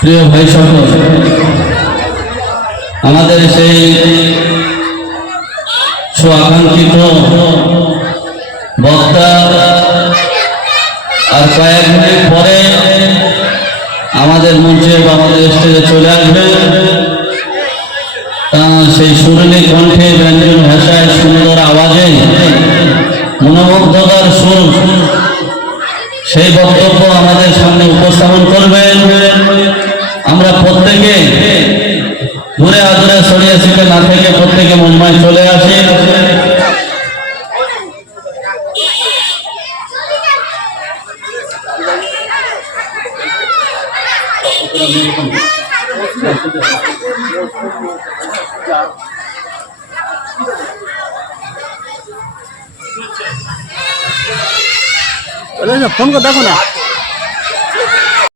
প্রিয় ভাই সকল, আমাদের সেই সুআকাঙ্ক্ষিত বক্তা আর কয়েক মিনিট পরে আমাদের মঞ্চে বা আমাদের স্টেজে চলে আসবে। সেই সুরেলি কণ্ঠে, ব্যঞ্জন ভাষায়, সুন্দর আওয়াজে, মনোমুগ্ধকর সুর, সেই বক্তব্য আমাদের সামনে উপস্থাপন করবেন। আমরা প্রত্যেকে দূরে আদূরে ছড়িয়ে ছিটে না থেকে প্রত্যেকে মুম্বাই চলে আসি। ফোন করে দেখো না।